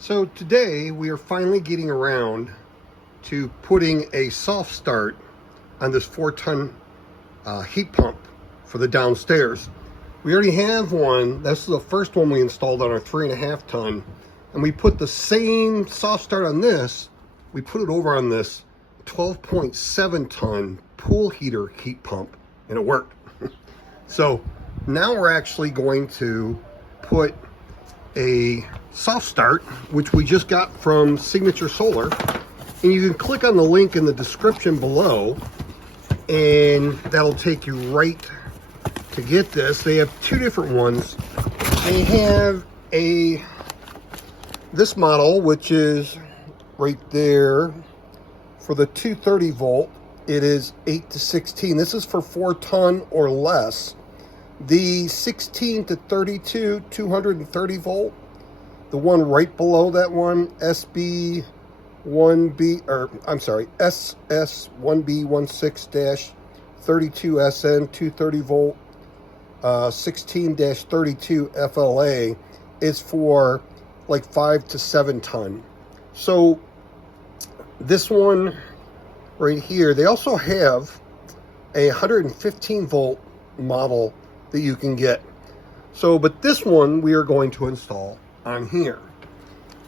So today we are finally getting around to putting a soft start on this 4-ton heat pump for the downstairs. We already have one. That's the first one we installed on our 3.5 ton, and we put the same soft start on this. We put it over on this 12.7 ton pool heater heat pump, and it worked. So now we're actually going to put a soft start, which we just got from Signature Solar, and you can click on the link in the description below and that'll take you right to get this. They have two different ones. They have this model, which is right there for the 230 volt. It is 8 to 16. This is for 4 ton or less. The 16 to 32 230 volt, the one right below that one, SS1B16-32 SN 230 volt 16-32 FLA, is for like 5 to 7 ton. So this one right here, they also have a 115 volt model that you can get. So, but this one we are going to install on here,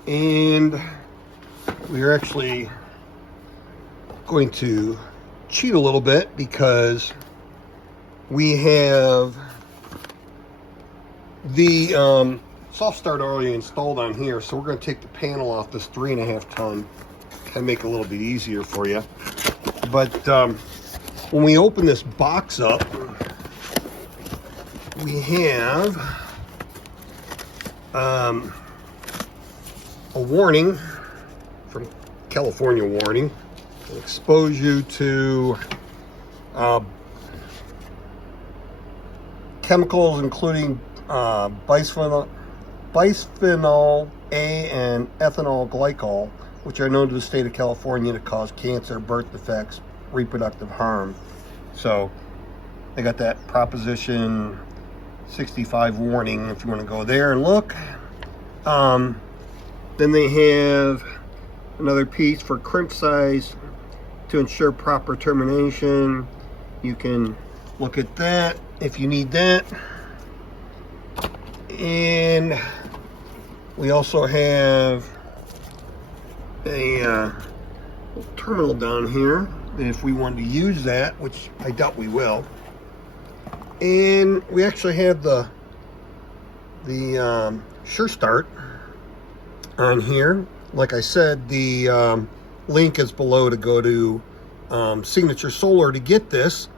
and we are actually going to cheat a little bit because we have the soft start already installed on here. So we're going to take the panel off this 3.5 ton, kind of make it a little bit easier for you. But when we open this box up, we have a warning from California Warning. It'll expose you to chemicals including bisphenol A and ethanol glycol, which are known to the state of California to cause cancer, birth defects, reproductive harm. So they got that Proposition 65 warning if you want to go there and look. Then they have another piece for crimp size to ensure proper termination. You can look at that if you need that. And we also have a terminal down here if we wanted to use that, which I doubt we will. And we actually have the SureStart on here. Like I said, the link is below to go to Signature Solar to get this.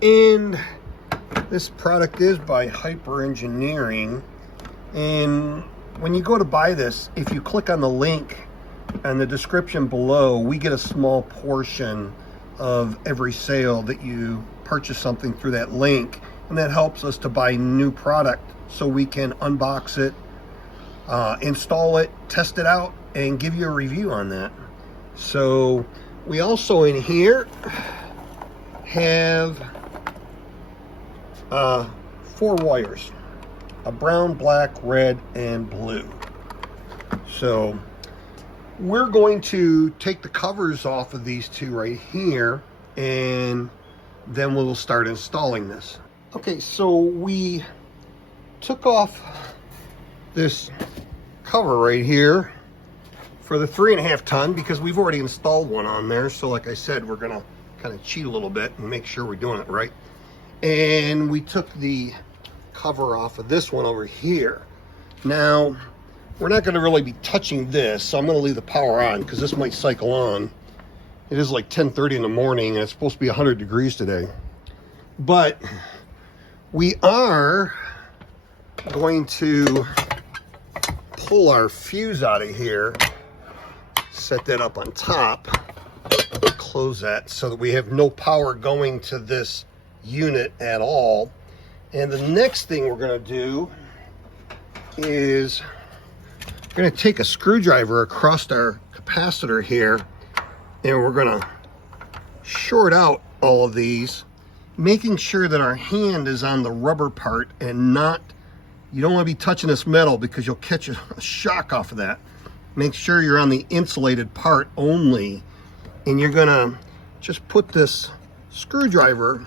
And this product is by Hyper Engineering. And when you go to buy this, if you click on the link in the description below, we get a small portion of every sale that you purchase something through that link. And that helps us to buy new product so we can unbox it, install it, test it out, and give you a review on that. So we also in here have 4 wires, a brown, black, red, and blue. So we're going to take the covers off of these two right here, and then we'll start installing this. Okay, so we took off this cover right here for the 3.5 ton because we've already installed one on there. So like I said, we're gonna kind of cheat a little bit and make sure we're doing it right. And we took the cover off of this one over here. Now, we're not gonna really be touching this, so I'm gonna leave the power on because this might cycle on. It is like 10:30 in the morning and it's supposed to be 100 degrees today. But we are going to pull our fuse out of here, set that up on top, close that so that we have no power going to this unit at all. And the next thing we're going to do is we're going to take a screwdriver across our capacitor here, and we're going to short out all of these, making sure that our hand is on the rubber part and not, you don't want to be touching this metal because you'll catch a shock off of that. make sure you're on the insulated part only, and you're gonna just put this screwdriver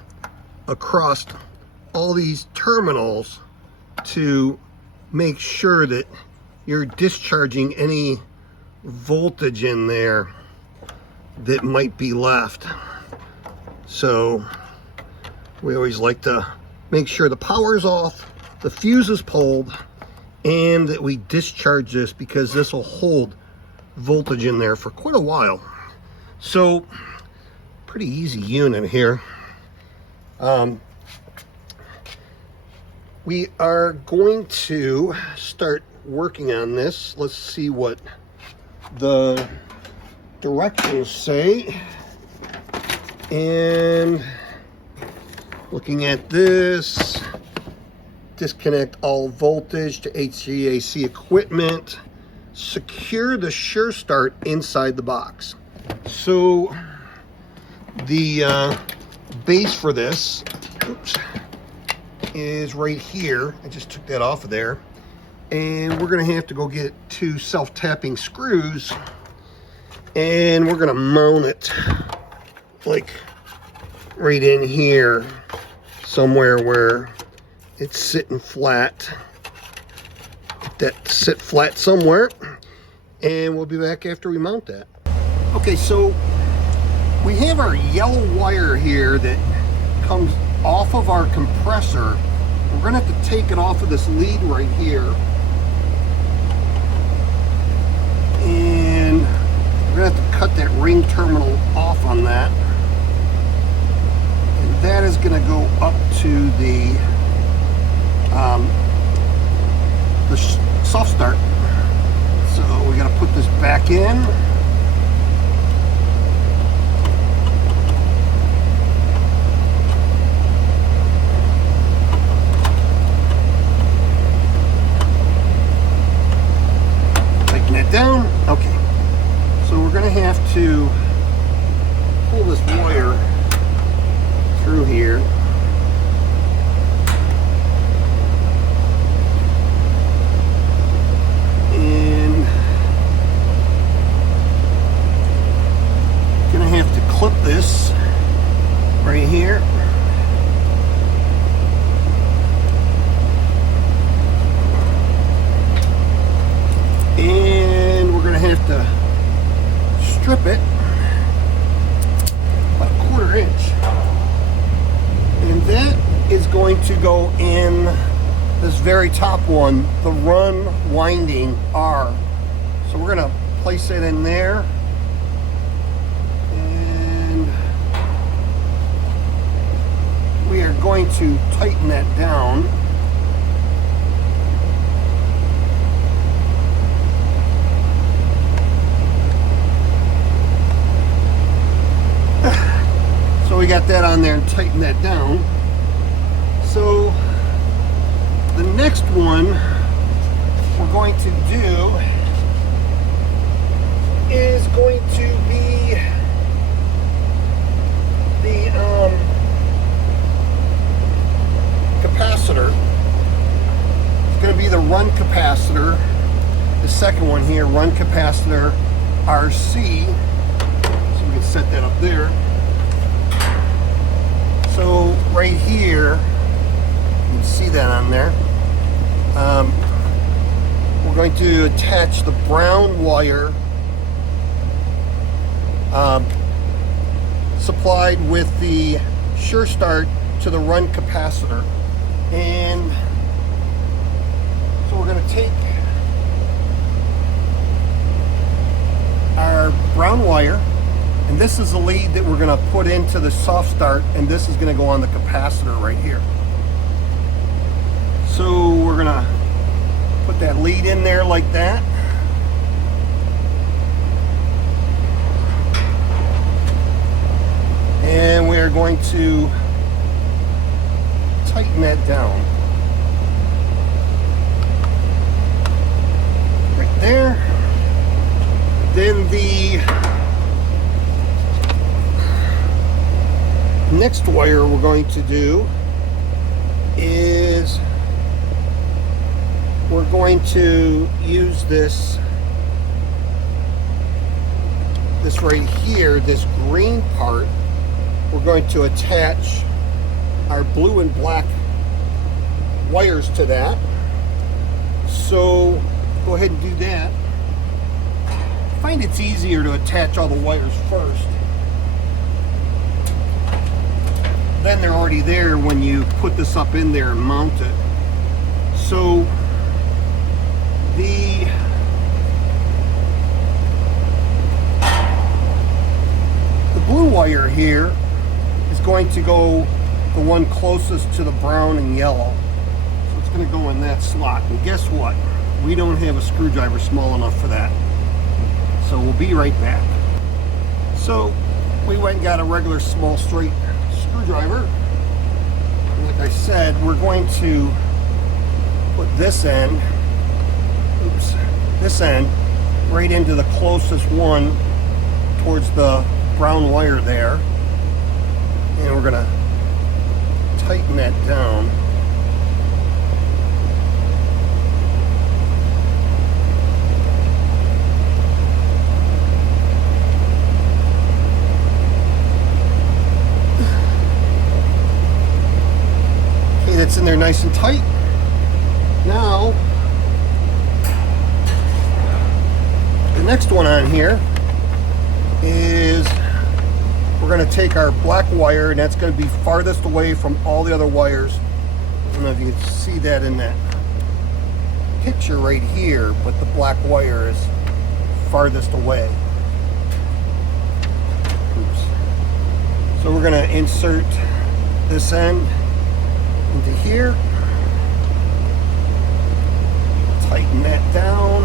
across all these terminals to make sure that you're discharging any voltage in there that might be left. So we always like to make sure the power's off, the fuse is pulled, and that we discharge this, because this will hold voltage in there for quite a while. So pretty easy unit here. We are going to start working on this. Let's see what the directions say. And looking at this, disconnect all voltage to HVAC equipment, secure the SureStart inside the box. So the base for this, is right here. I just took that off of there, and we're gonna have to go get 2 self-tapping screws, and we're gonna mount it like right in here somewhere where it's sitting flat. Get that to sit flat somewhere, and we'll be back after we mount that. Okay, so we have our yellow wire here that comes off of our compressor. We're gonna have to take it off of this lead right here, and we're gonna have to cut that ring terminal off on that, and that is gonna go up to the soft start. So we gotta put this back in. Down. Okay, so we're gonna have to pull this wire through here, and gonna have to clip this right here. And we're gonna have to strip it about 1/4 inch, and that is going to go in this very top one, the run winding R. So we're gonna place it in there, and we are going to tighten that down. So we got that on there and tighten that down. So the next one we're going to do is going to be the capacitor. It's going to be the run capacitor. The second one here, run capacitor RC. So we can set that up there. So right here, you can see that on there. We're going to attach the brown wire supplied with the SureStart to the run capacitor. And so we're going to take our brown wire, and this is the lead that we're going to put into the soft start, and this is going to go on the capacitor right here. So we're going to put that lead in there like that. And we're going to tighten that down. Right there. Then the next wire we're going to do is we're going to use this this right here, this green part, we're going to attach our blue and black wires to that. So go ahead and do that. I find it's easier to attach all the wires first. Then they're already there when you put this up in there and mount it. So the blue wire here is going to go the one closest to the brown and yellow. So it's going to go in that slot. And guess what? We don't have a screwdriver small enough for that. So we'll be right back. So we went and got a regular small straight screwdriver. And like I said, we're going to put this end, this end right into the closest one towards the brown wire there. And we're gonna tighten that down. Okay, that's in there nice and tight. Now, the next one on here is we're going to take our black wire, and that's going to be farthest away from all the other wires. I don't know if you can see that in that picture right here, but the black wire is farthest away. Oops. So we're going to insert this end into here, tighten that down.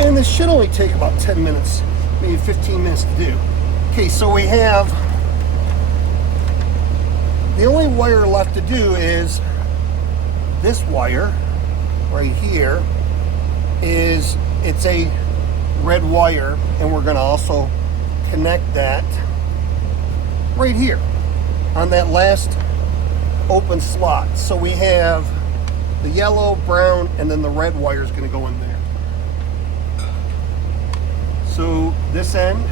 And this should only take about 10 minutes, maybe 15 minutes to do. Okay, so we have, the only wire left to do is this wire right here. It's a red wire, and we're going to also connect that right here on that last open slot. So we have the yellow, brown, and then the red wire is going to go in there. So this end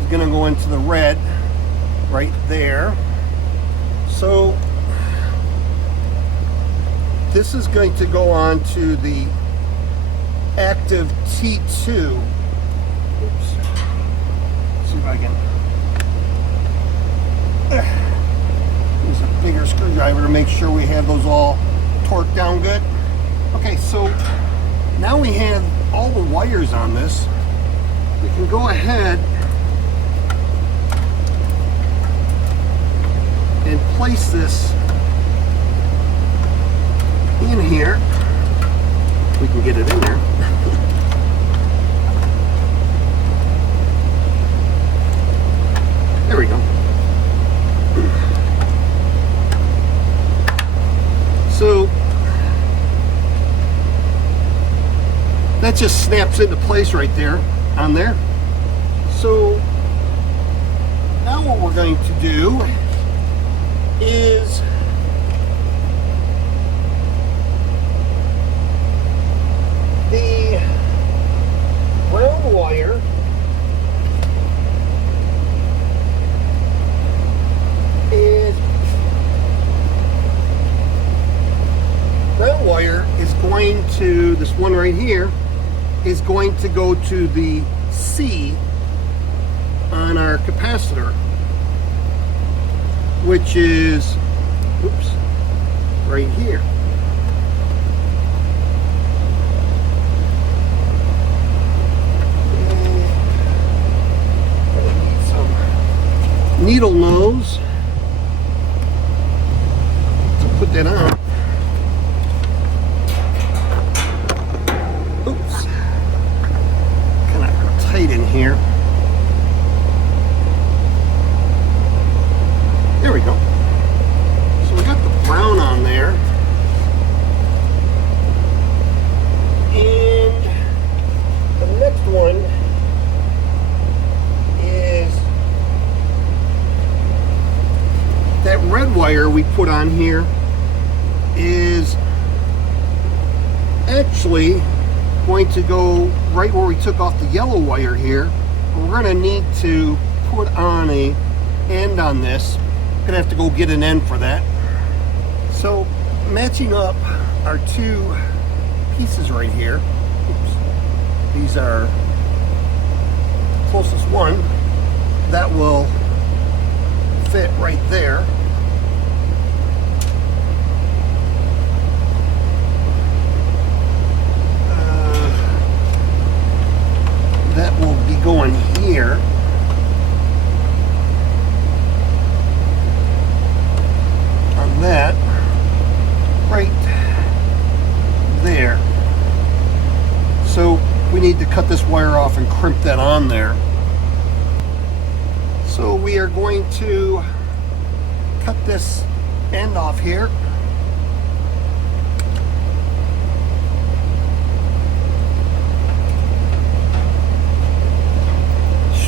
is going to go into the red right there. So this is going to go on to the active T2. Oops. Let's see if I can use a bigger screwdriver to make sure we have those all torqued down good. Okay, so now we have all the wires on this. We can go ahead and place this in here. We can get it in there. There we go. So that just snaps into place right there, on there. So now what we're going to do is the brown wire is going to, this one right here, is going to go to the C on our capacitor, which is, oops, right here. Some needle nose to put that on. Oops, kind of tight in here. There we go. So we got the brown on there. And the next one is that red wire we put on here is actually going to go right where we took off the yellow wire here. We're going to need to put on a end on this. I'm going to have to go get an end for that. So matching up our two pieces right here. Oops. These are the closest one. That will fit right there. That will be going here. On that, right there. So we need to cut this wire off and crimp that on there. So we are going to cut this end off here.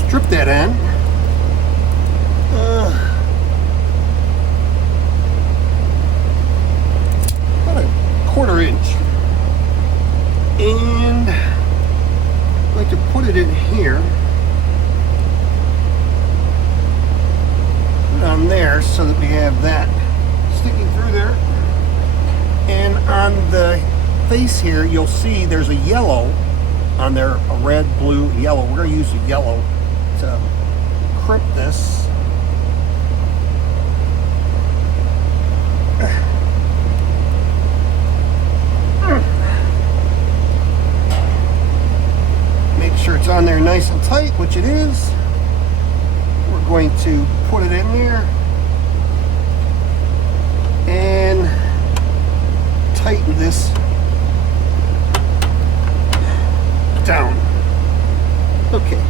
Strip that end. About a 1/4 inch. And I'm going to put it in here. Put it on there so that we have that sticking through there. And on the face here, you'll see there's a yellow on there, a red, blue, yellow. We're going to use the yellow to crimp this. Make sure it's on there nice and tight, which it is. We're going to put it in there and tighten this down. Okay.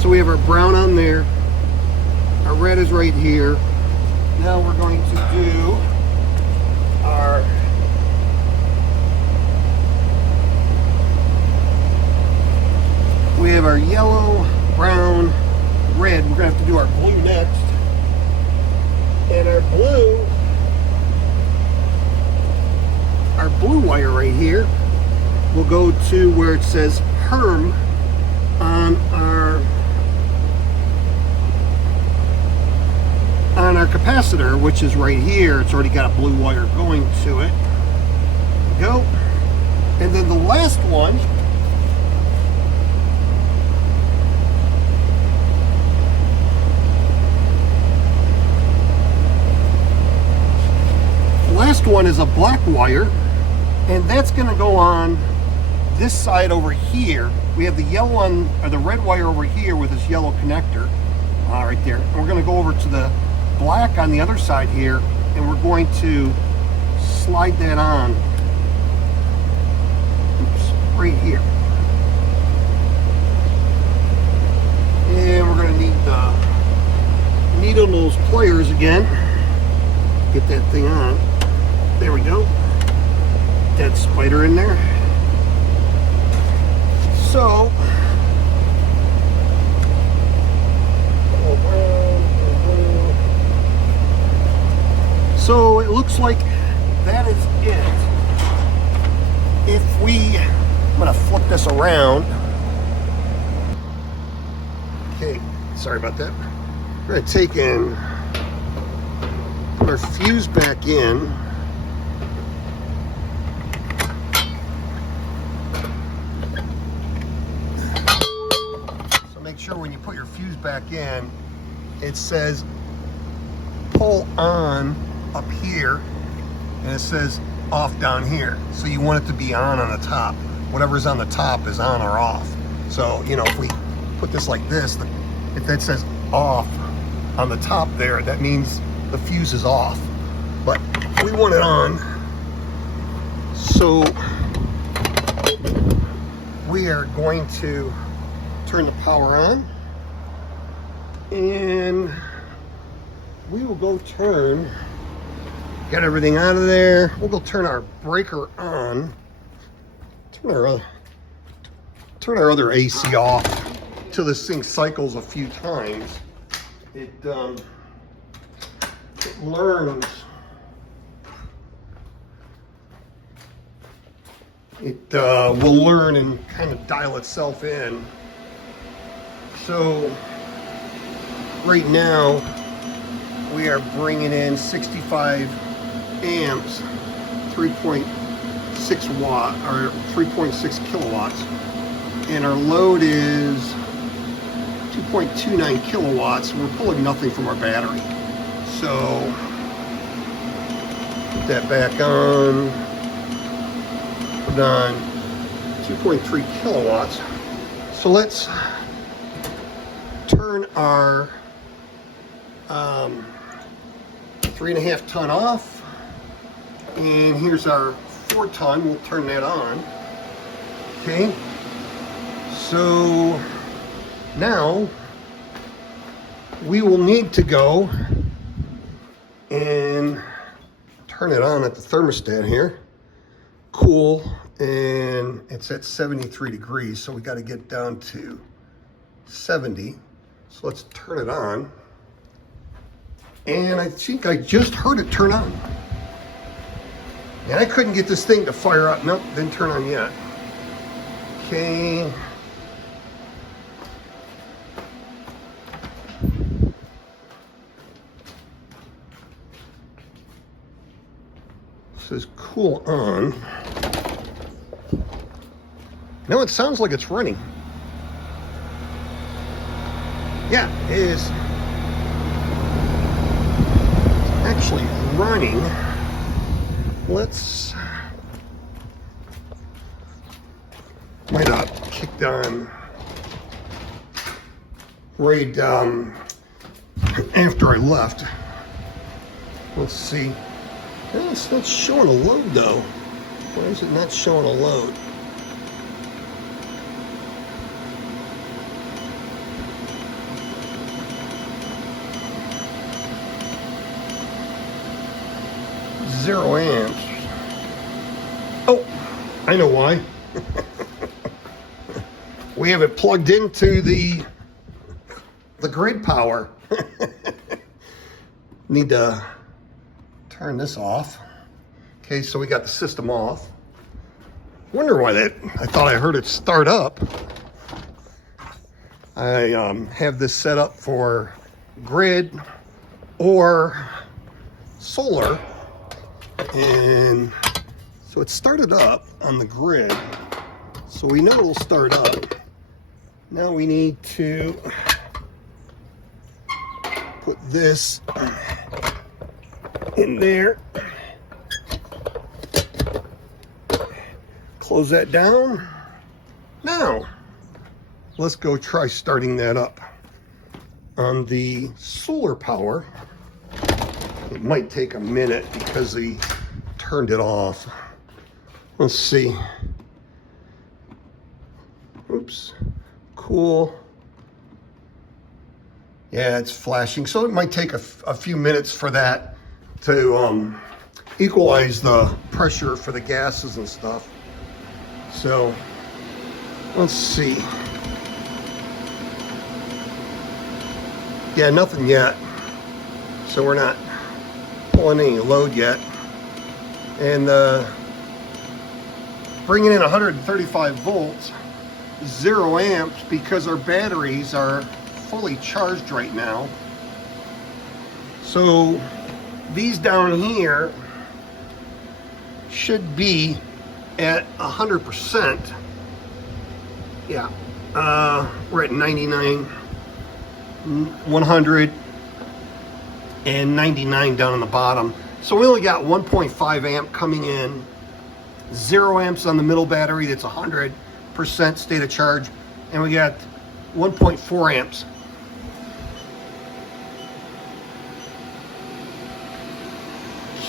So we have our brown on there, our red is right here. Now we're going to do our we have our yellow, brown, red. We're going to have to do our blue next. And our blue wire right here will go to where it says Herm on our capacitor, which is right here. It's already got a blue wire going to it. Go. And then the last one is a black wire, and that's going to go on this side over here. We have the yellow one, or the red wire over here with this yellow connector right there. And we're going to go over to the black on the other side here, and we're going to slide that on. Oops, right here. And we're going to need the needle nose pliers again. Get that thing on. There we go. That spider in there. So it looks like that is it. If I'm going to flip this around. Okay, sorry about that. We're going to take and put our fuse back in. So make sure when you put your fuse back in, it says pull on up here, and it says off down here. So you want it to be on the top. Whatever's on the top is on or off. So, you know, if we put this like this, if that says off on the top there, that means the fuse is off. But we want it on. So we are going to turn the power on, and we will go turn, get everything out of there. We'll go turn our breaker on, turn our other AC off till this thing cycles a few times. It learns it will learn and kind of dial itself in. So right now we are bringing in 65 amps, 3.6 watt or 3.6 kilowatts, and our load is 2.29 kilowatts. We're pulling nothing from our battery. So put that back on. Put on 2.3 kilowatts. So let's turn our 3.5 ton off, and here's our 4 ton. We'll turn that on. Okay, so now we will need to go and turn it on at the thermostat here. Cool, and it's at 73 degrees, so we got to get down to 70. So let's turn it on. And I think I just heard it turn on. And I couldn't get this thing to fire up. Nope, didn't turn on yet. Okay. It says cool on. No, it sounds like it's running. Yeah, it is actually running. Let's, might have kicked on right after I left. Let's see. No, it's not showing a load though. Why is it not showing a load? Zero amps. Oh, I know why. We have it plugged into the grid power. Need to turn this off. Okay, so we got the system off. Wonder why that, I thought I heard it start up. I have this set up for grid or solar. And so it started up on the grid, so we know it'll start up. Now we need to put this in there, close that down. Now let's go try starting that up on the solar power. It might take a minute because he turned it off. Let's see. Oops. Cool. Yeah, it's flashing. So it might take a few minutes for that to equalize the pressure for the gases and stuff. So let's see. Yeah, nothing yet. So we're not pulling any load yet, and bringing in 135 volts, 0 amps, because our batteries are fully charged right now. So these down here should be at 100%. Yeah, we're at 99, 100. And 99 down on the bottom. So we only got 1.5 amp coming in, 0 amps on the middle battery that's 100% state of charge, and we got 1.4 amps.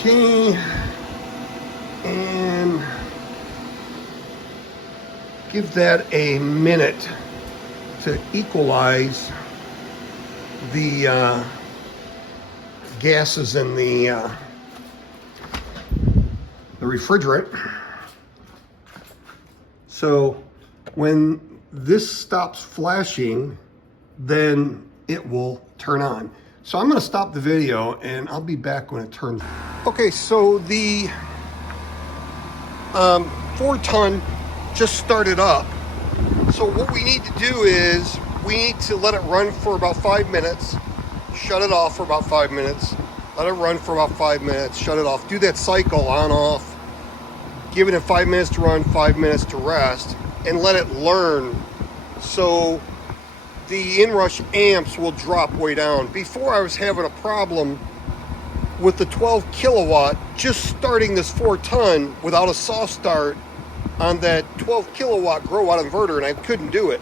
Okay, and give that a minute to equalize the gases in the refrigerant. So when this stops flashing, then it will turn on. So I'm going to stop the video and I'll be back when it turns. Okay, so the 4-ton just started up. So what we need to do is we need to let it run for about 5 minutes, shut it off for about 5 minutes, let it run for about 5 minutes, shut it off, do that cycle on off, giving it 5 minutes to run, 5 minutes to rest, and let it learn. So the inrush amps will drop way down. Before, I was having a problem with the 12 kilowatt just starting this 4-ton without a soft start on that 12 kilowatt grow out inverter, and I couldn't do it.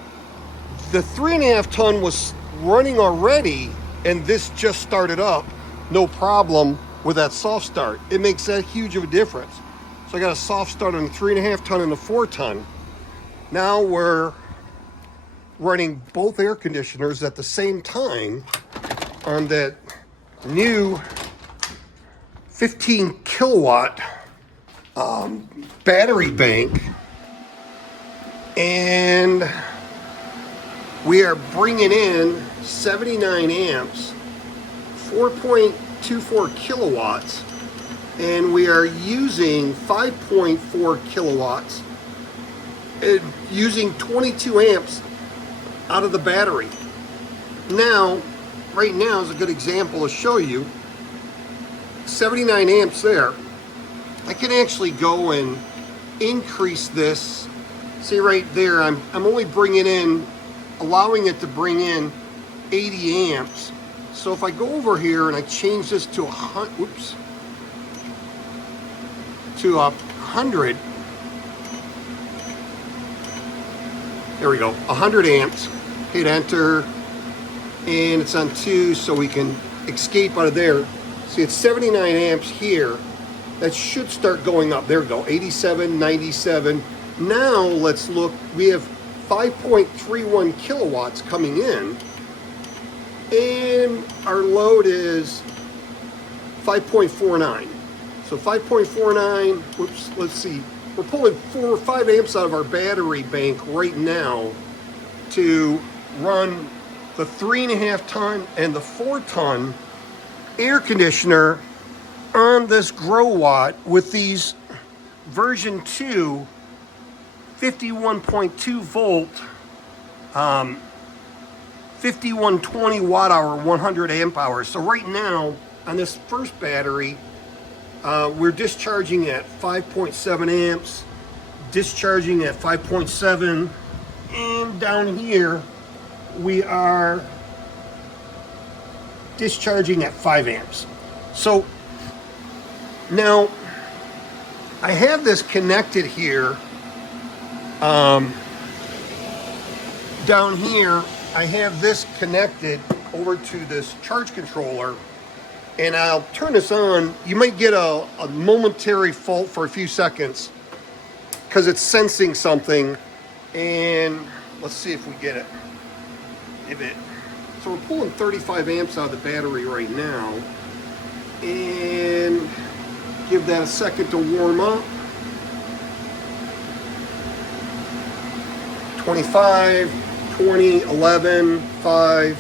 The 3.5 ton was running already, and this just started up, no problem with that soft start. It makes that huge of a difference. So I got a soft start on the 3.5 ton and the 4-ton. Now we're running both air conditioners at the same time on that new 15 kilowatt battery bank, and we are bringing in 79 amps, 4.24 kilowatts, and we are using 5.4 kilowatts, using 22 amps out of the battery. Now, right now is a good example to show you. 79 amps there. I can actually go and increase this. See right there, I'm only bringing in, allowing it to bring in 80 amps. So if I go over here and I change this to 100, there we go, 100 amps, hit enter, and it's on 2, so we can escape out of there. See, it's 79 amps here. That should start going up. There we go, 87, 97. Now let's look, we have 5.31 kilowatts coming in, and our load is 5.49. So 5.49, whoops, let's see. We're pulling 4 or 5 amps out of our battery bank right now to run the 3.5 ton and the 4-ton air conditioner on this grow watt with these version 2 51.2 volt 5120 watt hour 100 amp hours. So right now on this first battery, we're discharging at 5.7 amps, discharging at 5.7, and down here we are discharging at 5 amps. So now I have this connected here. Down here I have this connected over to this charge controller, and I'll turn this on. You might get a momentary fault for a few seconds because it's sensing something, and let's see if we get it. So we're pulling 35 amps out of the battery right now, and give that a second to warm up. 25, 20, 11, 5.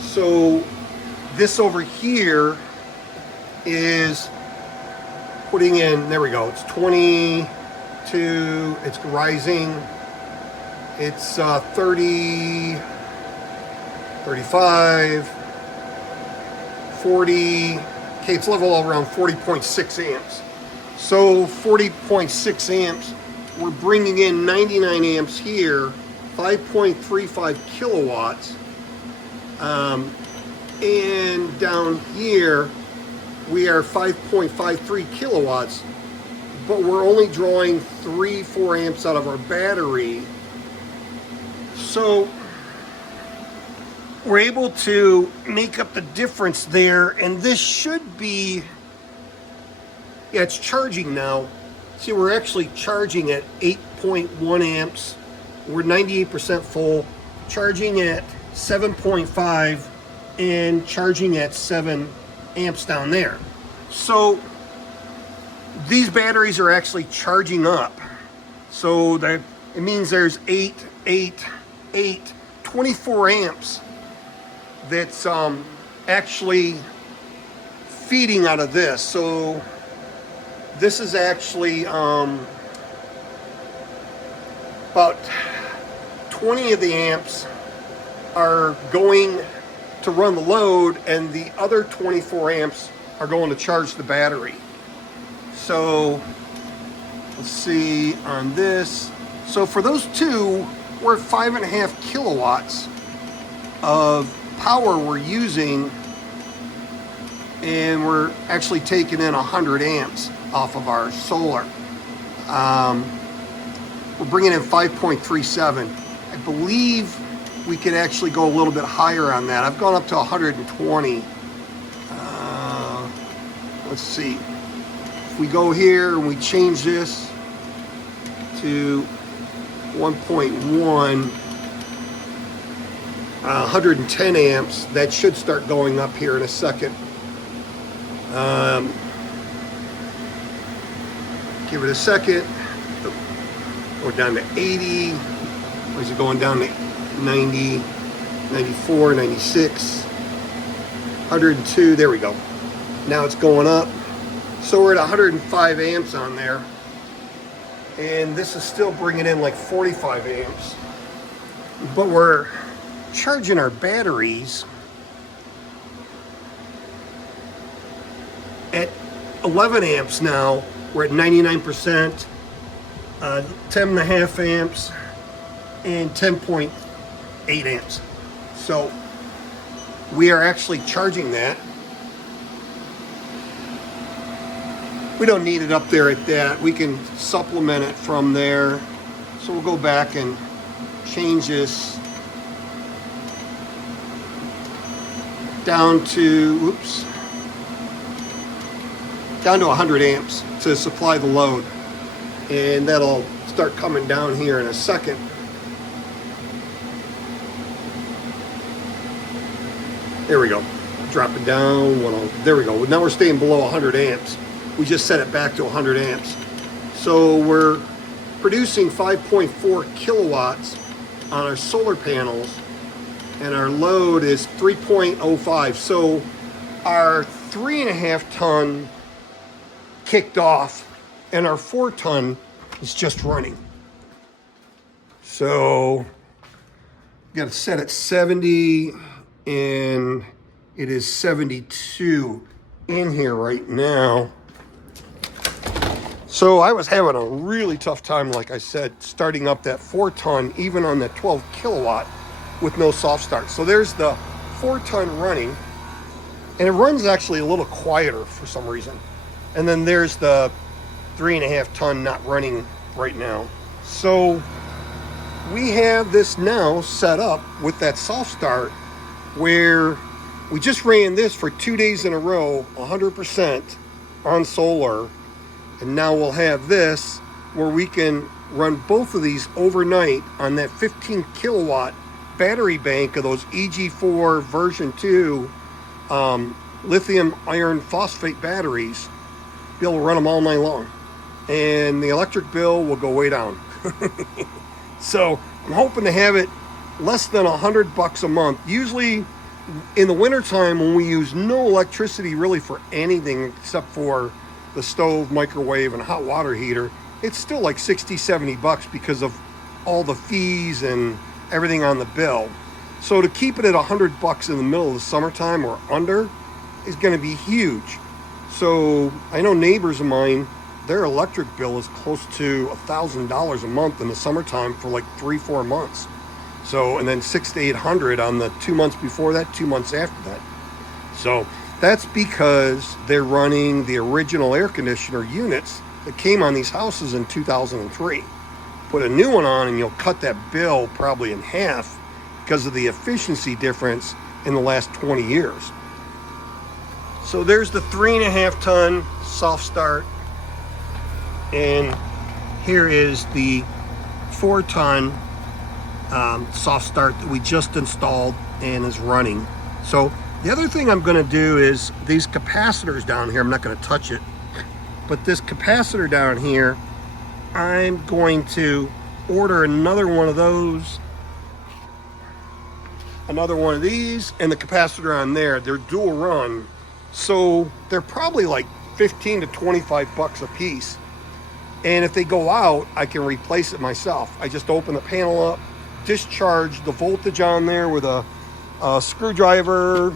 So this over here is putting in, there we go, it's 22, it's rising, it's 30, 35, 40, okay, it's level all around 40.6 amps. So 40.6 amps, we're bringing in 99 amps here, 5.35 kilowatts, and down here we are 5.53 kilowatts, but we're only drawing 3-4 amps out of our battery. So we're able to make up the difference there, and this should be, yeah, it's charging now. See, we're actually charging at 8.1 amps. We're 98% full, charging at 7.5, and charging at 7 amps down there. So these batteries are actually charging up. So that it means there's 24 amps that's actually feeding out of this. So this is actually About 20 of the amps are going to run the load, and the other 24 amps are going to charge the battery. So let's see on this. So for those two, we're at 5.5 kilowatts of power we're using, and we're actually taking in 100 amps off of our solar. We're bringing in 5.37. I believe we could actually go a little bit higher on that. I've gone up to 120. Let's see. If we go here and we change this to 1.1, 110 amps, that should start going up here in a second. Give it a second. We're down to 80. Or is it going down to 90, 94, 96, 102? There we go. Now it's going up. So we're at 105 amps on there. And this is still bringing in like 45 amps. But we're charging our batteries at 11 amps now. We're at 99%, 10.5 amps, and 10.8 amps. So we are actually charging that. We don't need it up there at that. We can supplement it from there. So we'll go back and change this down to, down to 100 amps to supply the load. And that'll start coming down here in a second. There we go. Drop it down. There we go. Now we're staying below 100 amps. We just set it back to 100 amps. So we're producing 5.4 kilowatts on our solar panels, and our load is 3.05. So our 3.5 ton kicked off, and our 4 ton is just running. So got it set at 70, and it is 72 in here right now. So I was having a really tough time, like I said, starting up that 4 ton, even on that 12 kilowatt with no soft start. So there's the 4 ton running, and it runs actually a little quieter for some reason. And then there's the 3.5 ton not running right now. So we have this now set up with that soft start, where we just ran this for 2 days in a row, 100% on solar. And now we'll have this where we can run both of these overnight on that 15 kilowatt battery bank of those EG4 version 2 lithium iron phosphate batteries. Be able to run them all night long. And the electric bill will go way down. So I'm hoping to have it less than $100 a month. Usually in the wintertime, when we use no electricity really for anything except for the stove, microwave, and hot water heater, it's still like $60-70 because of all the fees and everything on the bill. So to keep it at $100 in the middle of the summertime or under is going to be huge. So I know neighbors of mine, their electric bill is close to $1,000 a month in the summertime for like 3-4 months. So, and then $600 to $800 on the 2 months before that, 2 months after that. So that's because they're running the original air conditioner units that came on these houses in 2003. Put a new one on and you'll cut that bill probably in half because of the efficiency difference in the last 20 years. So there's the 3.5 ton soft start, and here is the 4 ton soft start that we just installed and is running. So the other thing I'm going to do is these capacitors down here, I'm not going to touch it, but this capacitor down here, I'm going to order another one of those, another one of these, and the capacitor on there. They're dual run, so they're probably like $15 to $25 a piece. And if they go out, I can replace it myself. I just open the panel up, discharge the voltage on there with a screwdriver.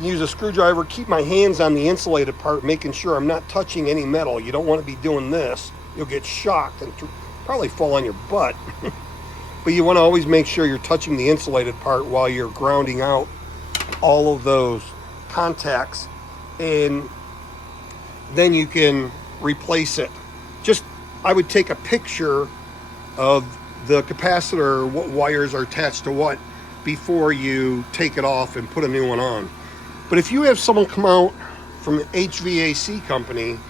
Use a screwdriver, keep my hands on the insulated part, making sure I'm not touching any metal. You don't want to be doing this. You'll get shocked and probably fall on your butt. But you want to always make sure you're touching the insulated part while you're grounding out all of those contacts. And then you can replace it. Just, I would take a picture of the capacitor, what wires are attached to what, before you take it off and put a new one on. But if you have someone come out from an HVAC company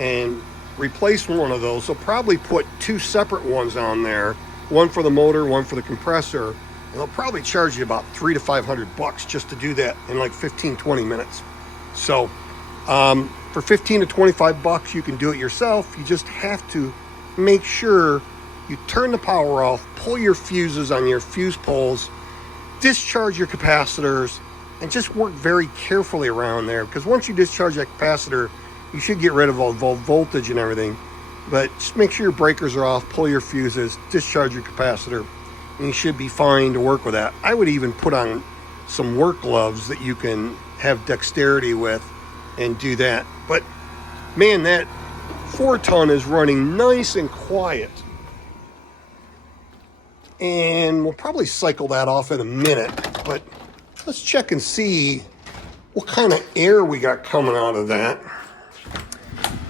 and replace one of those, they'll probably put two separate ones on there, one for the motor, one for the compressor, and they'll probably charge you about $300 to $500 just to do that in like 15-20 minutes. So for 15 to 25 bucks, you can do it yourself. You just have to make sure you turn the power off, pull your fuses on your fuse poles, discharge your capacitors, and just work very carefully around there, because once you discharge that capacitor, you should get rid of all voltage and everything. But just make sure your breakers are off, pull your fuses, discharge your capacitor, and you should be fine to work with that. I would even put on some work gloves that you can have dexterity with and do that. But man, that 4-ton is running nice and quiet. And we'll probably cycle that off in a minute, but let's check and see what kind of air we got coming out of that.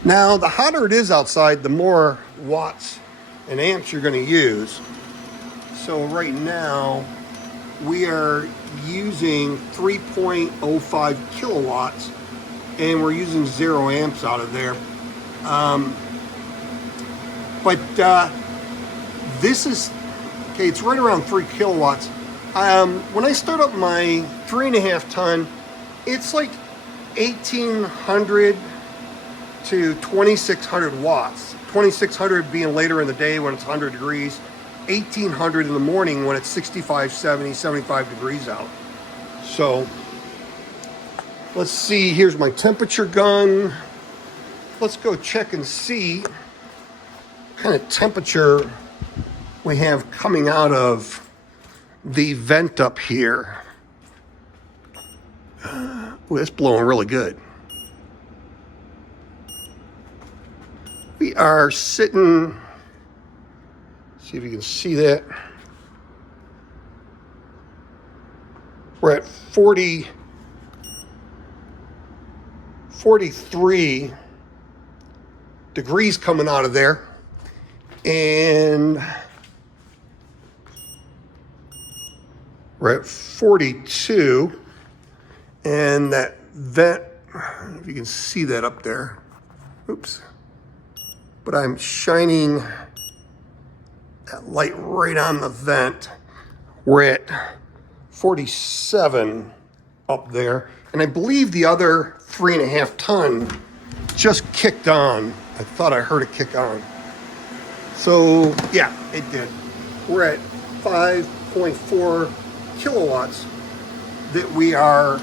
Now, the hotter it is outside, the more watts and amps you're going to use. So right now, we are using 3.05 kilowatts, and we're using 0 amps out of there. This is, okay, it's right around 3 kilowatts. When I start up my 3.5 ton, it's like 1,800 to 2,600 watts. 2,600 being later in the day when it's 100 degrees, 1,800 in the morning when it's 65, 70, 75 degrees out. So let's see, here's my temperature gun. Let's go check and see what kind of temperature we have coming out of the vent up here. Ooh, it's blowing really good. We are sitting, see if you can see that. We're at 43 degrees coming out of there. And we're at 42, and that vent, if you can see that up there, oops, but I'm shining that light right on the vent. We're at 47 up there, and I believe the other 3.5 ton just kicked on. I thought I heard it kick on. So yeah, it did. We're at 5.4 kilowatts that we are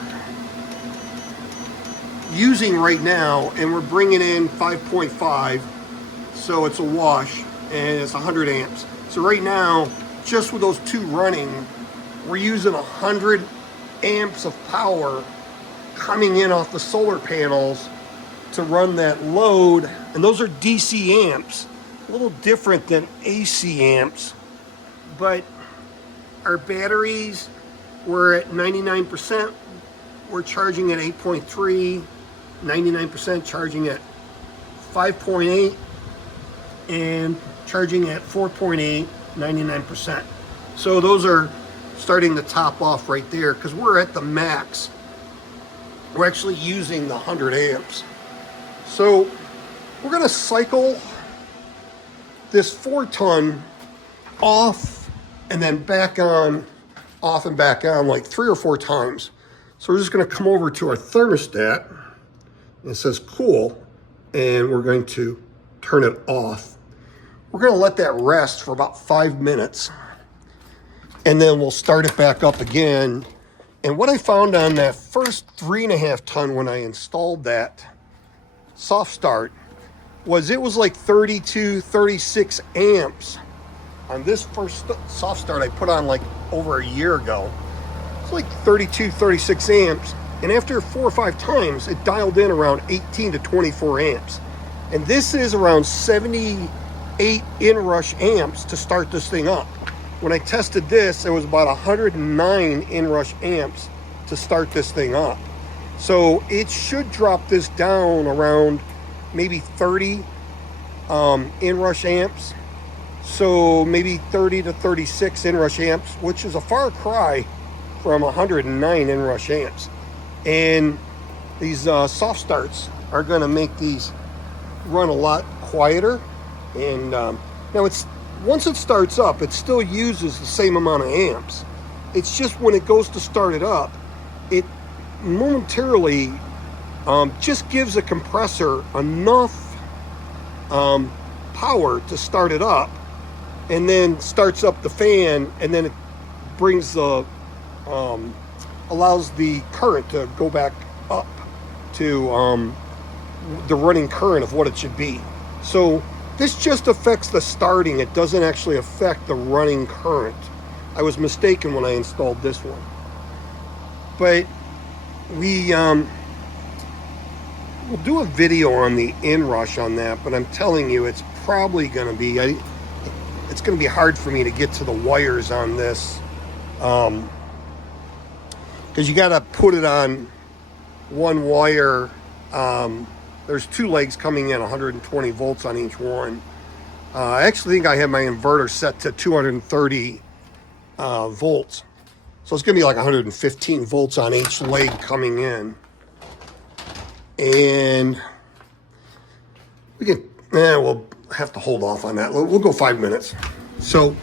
using right now, and we're bringing in 5.5, so it's a wash, and it's 100 amps. So right now, just with those two running, we're using 100 amps of power coming in off the solar panels to run that load, and those are DC amps, a little different than AC amps, but our batteries, we're at 99%, we're charging at 8.3, 99% charging at 5.8, and charging at 4.8, 99%. So those are starting to top off right there, because we're at the max. We're actually using the 100 amps. So we're gonna cycle this 4-ton off and then back on, off and back on, like 3 or 4 times. So we're just gonna come over to our thermostat, and it says cool, and we're going to turn it off. We're gonna let that rest for about 5 minutes, and then we'll start it back up again. And what I found on that first 3.5 ton when I installed that soft start, was it was like 32, 36 amps on this first soft start I put on like over a year ago. It's like 32, 36 amps. And after 4 or 5 times, it dialed in around 18 to 24 amps. And this is around 78 inrush amps to start this thing up. When I tested this, it was about 109 inrush amps to start this thing up. So it should drop this down around maybe 30 inrush amps. So maybe 30 to 36 inrush amps, which is a far cry from 109 inrush amps. And these soft starts are going to make these run a lot quieter. And now it's once it starts up, it still uses the same amount of amps. It's just when it goes to start it up, it momentarily just gives a compressor enough power to start it up, and then starts up the fan, and then it brings the allows the current to go back up to the running current of what it should be. So this just affects the starting. It doesn't actually affect the running current. I was mistaken when I installed this one. But we'll do a video on the inrush on that, but I'm telling you, it's probably going to be, it's going to be hard for me to get to the wires on this, because you got to put it on one wire. There's 2 legs coming in, 120 volts on each one. I actually think I have my inverter set to 230 volts. So it's going to be like 115 volts on each leg coming in. And we can, we'll have to hold off on that. We'll go 5 minutes. So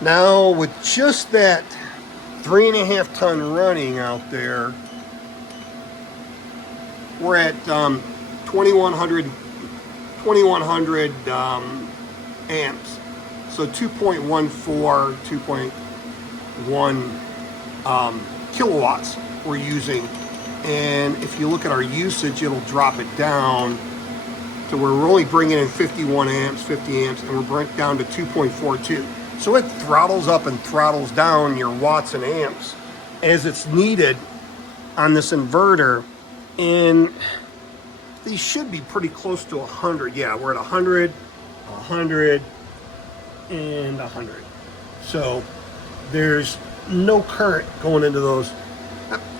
now with just that 3.5 ton running out there, we're at 2100 amps. So 2.14, 2.1 kilowatts we're using. And if you look at our usage, it'll drop it down to where we're only bringing in 51 amps, 50 amps, and we're bringing down to 2.42. So it throttles up and throttles down your watts and amps as it's needed on this inverter. And these should be pretty close to 100. Yeah, we're at 100, 100, and 100. So there's no current going into those.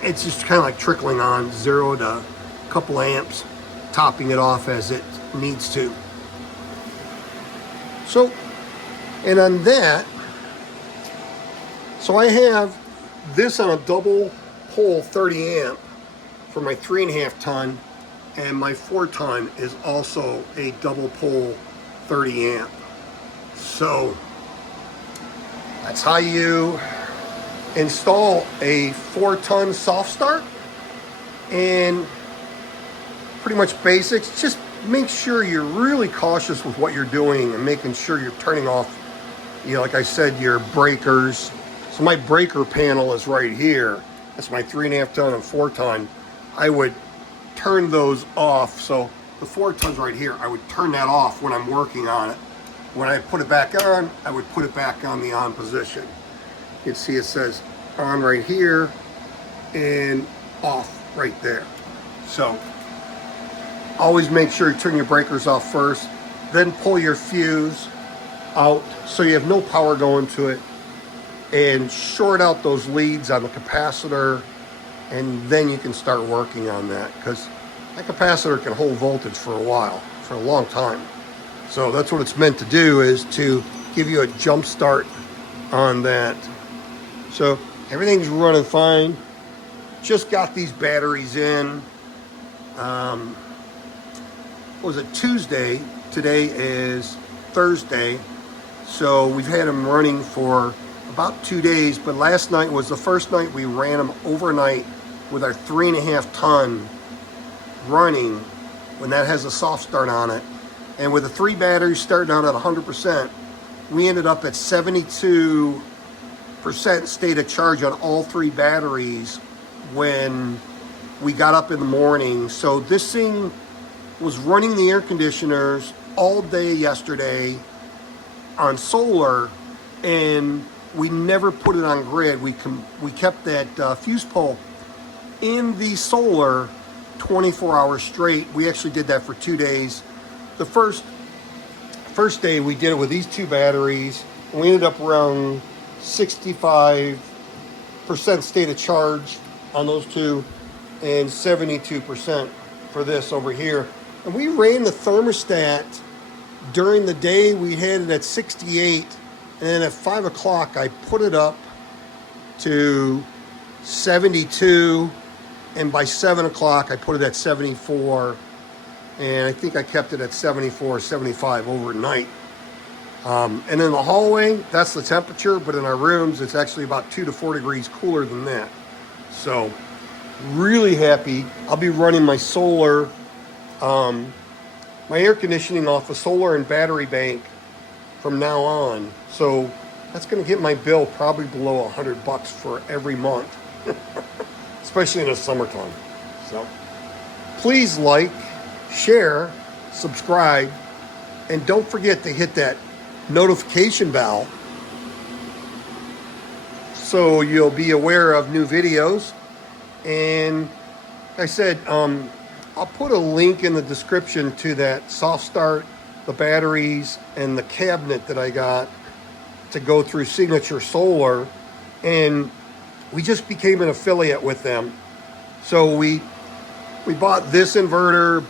It's just kind of like trickling on, 0 to a couple amps, topping it off as it needs to. So, and on that, so I have this on a double pole 30 amp for my 3.5 ton, and my 4 ton is also a double pole 30 amp. So that's how you install a 4 ton soft start. And pretty much basics. Just make sure you're really cautious with what you're doing and making sure you're turning off, like I said, your breakers. So my breaker panel is right here. That's my 3.5 ton and 4 ton. I would turn those off. So the 4 tons right here, I would turn that off when I'm working on it. When I put it back on, I would put it back on the on position. You can see it says on right here and off right there. So always make sure you turn your breakers off first, then pull your fuse out so you have no power going to it, and short out those leads on the capacitor, and then you can start working on that, because that capacitor can hold voltage for a while, for a long time. So that's what it's meant to do, is to give you a jump start on that. So everything's running fine. Just got these batteries in. What was it, Tuesday? Today is Thursday. So we've had them running for about 2 days, but last night was the first night we ran them overnight with our 3.5 ton running, when that has a soft start on it. And with the 3 batteries starting out at 100%, we ended up at 72% state of charge on all 3 batteries when we got up in the morning. So this thing was running the air conditioners all day yesterday on solar, and we never put it on grid. We kept that fuse pole in the solar 24 hours straight. We actually did that for 2 days. The first day we did it with these two batteries, and we ended up around 65% state of charge on those two, and 72% for this over here. And we ran the thermostat during the day. We had it at 68, and then at 5 o'clock I put it up to 72, and by 7 o'clock I put it at 74, and I think I kept it at 74, 75 overnight. And in the hallway, that's the temperature, but in our rooms, it's actually about 2 to 4 degrees cooler than that. So, really happy. I'll be running my solar, my air conditioning off a solar and battery bank from now on. So, that's going to get my bill probably below $100 for every month, especially in the summertime. So, please like, share, subscribe, and don't forget to hit that notification bell so you'll be aware of new videos. And I said, I'll put a link in the description to that SureStart, the batteries, and the cabinet that I got to go through Signature Solar. And we just became an affiliate with them. So we bought this inverter,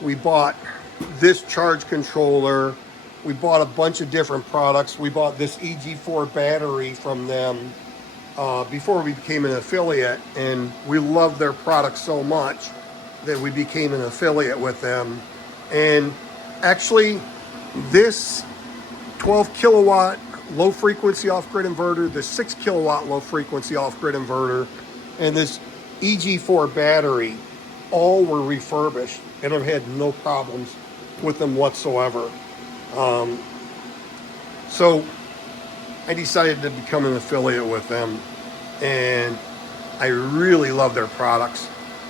we bought this charge controller, we bought a bunch of different products. We bought this EG4 battery from them before we became an affiliate, and we love their products so much that we became an affiliate with them. And actually, this 12 kilowatt low frequency off-grid inverter, the 6 kilowatt low frequency off-grid inverter, and this EG4 battery all were refurbished, and I've had no problems with them whatsoever. So I decided to become an affiliate with them, and I really love their products.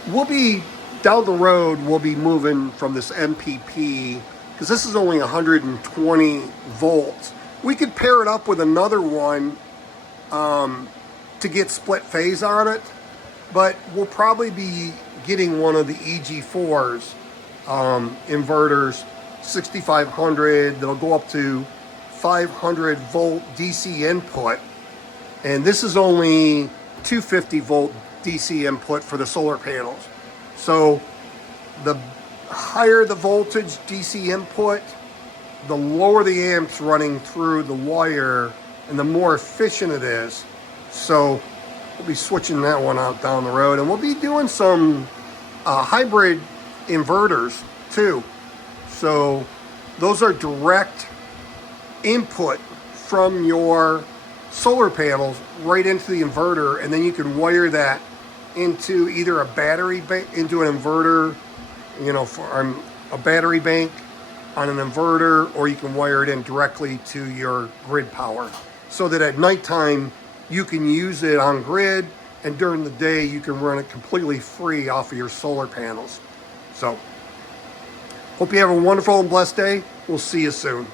We'll be down the road, we'll be moving from this MPP, because this is only 120 volts. We could pair it up with another one to get split phase on it, but we'll probably be getting one of the EG4s inverters, 6500, that'll go up to 500 volt DC input, and this is only 250 volt DC input for the solar panels. So the higher the voltage DC input, the lower the amps running through the wire, and the more efficient it is. So we'll be switching that one out down the road, and we'll be doing some hybrid inverters too. So those are direct input from your solar panels right into the inverter, and then you can wire that into either a battery bank, into an inverter, you know, for a battery bank on an inverter, or you can wire it in directly to your grid power, so that at nighttime you can use it on grid, and during the day you can run it completely free off of your solar panels. So hope you have a wonderful and blessed day. We'll see you soon.